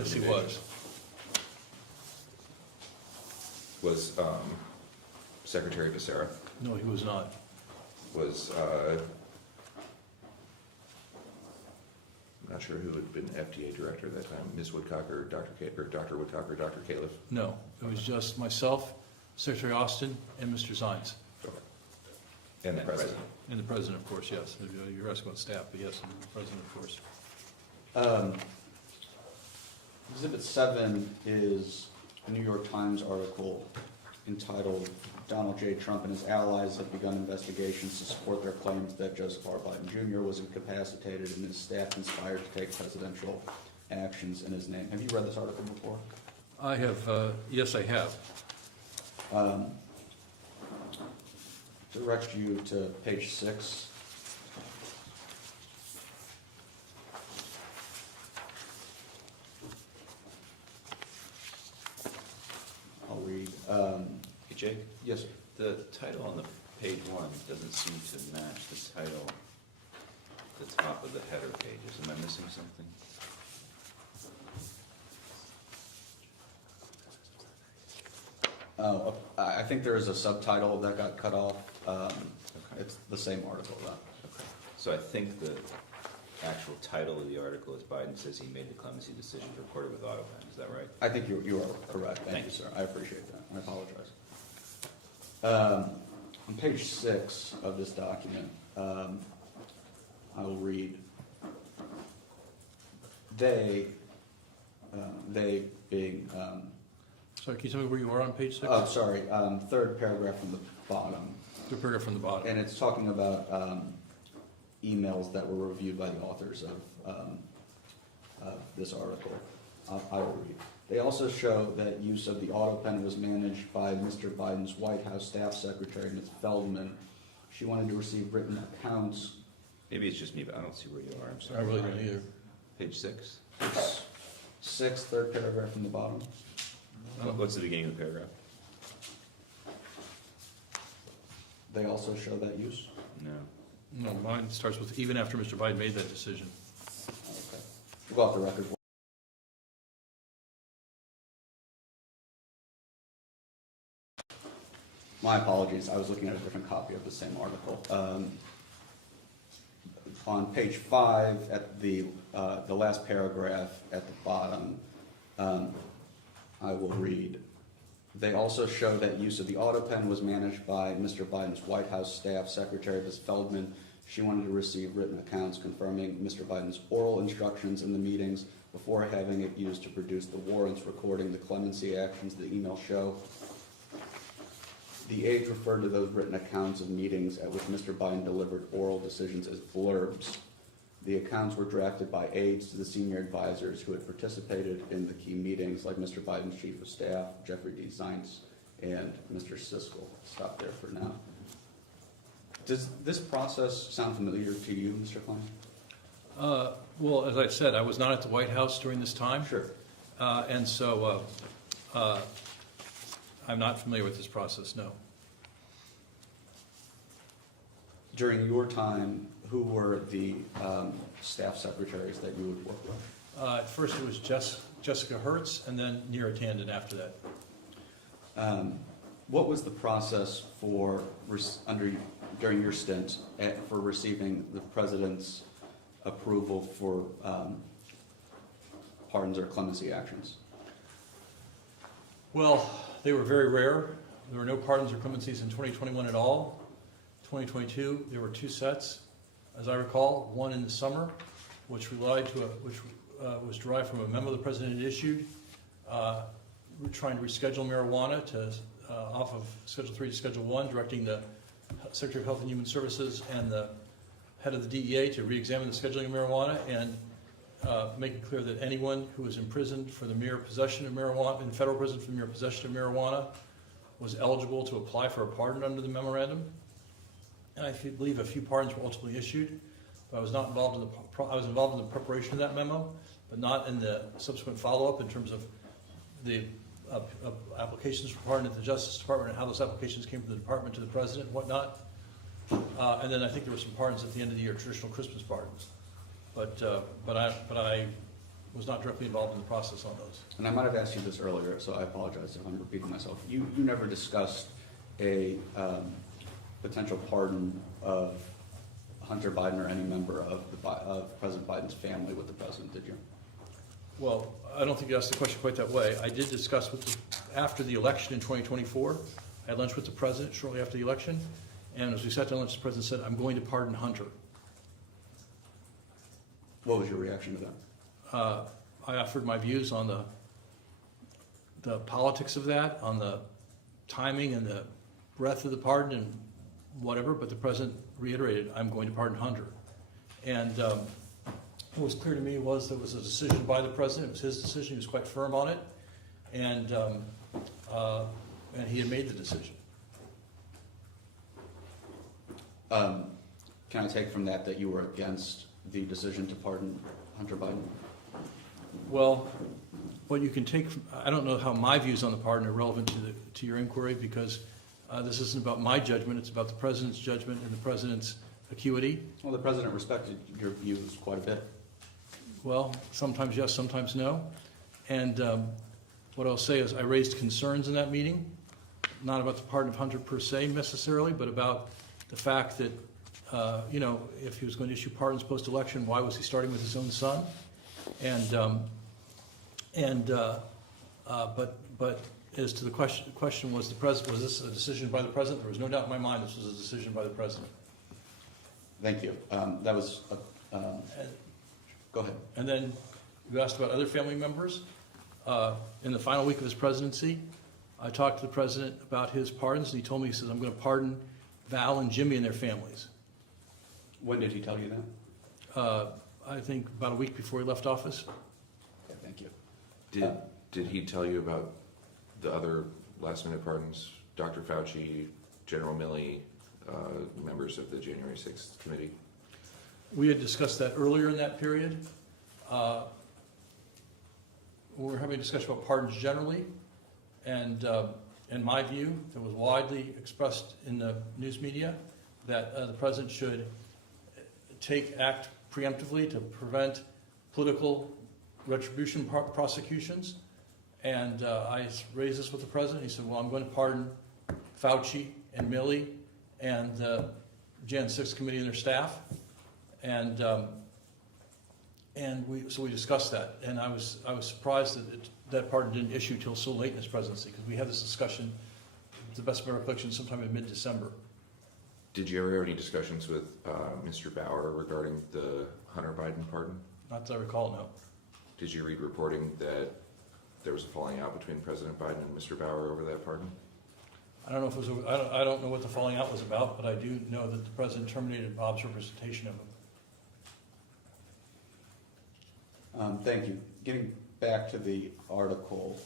Yes, he was. Was Secretary Becerra, No, he was not. was, I'm not sure who had been FDA director at that time, Ms. Woodcock or Dr. Woodcock or Dr. Califf? No, it was just myself, Secretary Austin, and Mr. Zines. Okay. And the president. And the president, of course, yes. You're asking about staff, but yes, and the president, of course. Exhibit 7 is a New York Times article entitled "Donald J. Trump and his allies have begun investigations to support their claims that Joseph R. Biden Jr. was incapacitated and his staff conspired to take presidential actions in his name." Have you read this article before? I have, yes, I have. Direct you to page 6. I'll read. Hey, Jake, Yes, sir. the title on the page 1 doesn't seem to match the title at the top of the header pages. Am I missing something? Oh, I think there is a subtitle that got cut off. Okay. It's the same article, though. Okay. So I think the actual title of the article is Biden says he made the clemency decision recorded with AutoPen. Is that right? I think you are correct. Thank you, Thanks. sir. I appreciate that. I apologize. On page 6 of this document, I will read, they being, Sorry, can you tell me where you are on page 6? oh, sorry, third paragraph from the bottom. The paragraph from the bottom. And it's talking about emails that were reviewed by the authors of this article. I will read. They also show that use of the AutoPen was managed by Mr. Biden's White House staff secretary, Ms. Feldman. She wanted to receive written accounts. Maybe it's just me, but I don't see where you are. I'm sorry. I really don't either. Page 6? 6, third paragraph from the bottom. What's the beginning of the paragraph? They also show that use. No. No, mine starts with, even after Mr. Biden made that decision. Okay. We'll go off the record. My apologies, I was looking at a different copy of the same article. On page 5, at the last paragraph at the bottom, I will read, they also show that use of the AutoPen was managed by Mr. Biden's White House staff secretary, Ms. Feldman. She wanted to receive written accounts confirming Mr. Biden's oral instructions in the meetings before having it used to produce the warrants recording the clemency actions the emails show. The aides referred to those written accounts of meetings at which Mr. Biden delivered oral decisions as blurbs. The accounts were drafted by aides to the senior advisors who had participated in the key meetings, like Mr. Biden's chief of staff, Jeffrey D. Zients, and Mr. Siskel. Stop there for now. Does this process sound familiar to you, Mr. Klain? Well, as I said, I was not at the White House during this time. Sure. And so I'm not familiar with this process, no. During your time, who were the staff secretaries that you would work with? At first it was Jessica Hertz, and then Neera Tandon after that. What was the process for during your stint for receiving the president's approval for pardons or clemency actions? Well, they were very rare. There were no pardons or clemencies in 2021 at all. 2022, there were 2 sets, as I recall. One in the summer, which was derived from a memo the president had issued, trying to reschedule marijuana off of Schedule 3 to Schedule 1, directing the Secretary of Health and Human Services and the head of the DEA to re-examine the scheduling of marijuana and make it clear that anyone who was imprisoned for the mere possession of marijuana, in federal prison for the mere possession of marijuana, was eligible to apply for a pardon under the memorandum. And I believe a few pardons were ultimately issued, but I was not involved in I was involved in the preparation of that memo, but not in the subsequent follow-up in terms of the applications for pardon at the Justice Department and how those applications came from the department to the president and whatnot. And then I think there were some pardons at the end of the year, traditional Christmas pardons. But I was not directly involved in the process on those. And I might have asked you this earlier, so I apologize if I'm repeating myself. You never discussed a potential pardon of Hunter Biden or any member of President Biden's family with the president, did you? Well, I don't think you asked the question quite that way. I did discuss after the election in 2024, I had lunch with the president shortly after the election, and as we sat down to lunch, the president said, "I'm going to pardon Hunter." What was your reaction to that? I offered my views on the politics of that, on the timing and the breadth of the pardon and whatever, but the president reiterated, "I'm going to pardon Hunter." And what was clear to me was there was a decision by the president. It was his decision. He was quite firm on it, and he had made the decision. Can I take from that you were against the decision to pardon Hunter Biden? Well, what you can take from, I don't know how my views on the pardon are relevant to your inquiry, because this isn't about my judgment, it's about the president's judgment and the president's acuity. Well, the president respected your views quite a bit. Well, sometimes yes, sometimes no. And what I'll say is I raised concerns in that meeting, not about the pardon of Hunter per se necessarily, but about the fact that, if he was going to issue pardons post-election, why was he starting with his own son? But as to the question was this a decision by the president? There was no doubt in my mind this was a decision by the president. Thank you. That was, go ahead. And then you asked about other family members. In the final week of his presidency, I talked to the president about his pardons, and he told me, he says, "I'm going to pardon Val and Jimmy and their families." When did he tell you that? I think about a week before he left office. Okay, thank you. Did he tell you about the other last-minute pardons? Dr. Fauci, General Milley, members of the January 6th committee? We had discussed that earlier in that period. We were having a discussion about pardons generally, and in my view, that was widely expressed in the news media, that the president should act preemptively to prevent political retribution prosecutions. And I raised this with the president. He said, "Well, I'm going to pardon Fauci and Milley and the Jan 6 committee and their staff." So we discussed that, and I was surprised that pardon didn't issue till so late in his presidency, because we had this discussion, to the best of my recollection, sometime in mid-December. Did you ever have any discussions with Mr. Bauer regarding the Hunter Biden pardon? Not that I recall, no. Did you read reporting that there was a falling out between President Biden and Mr. Bauer over that pardon? I don't know if it was. I don't know what the falling out was about, but I do know that the president terminated Bob's representation of him. Thank you. Getting back to the article,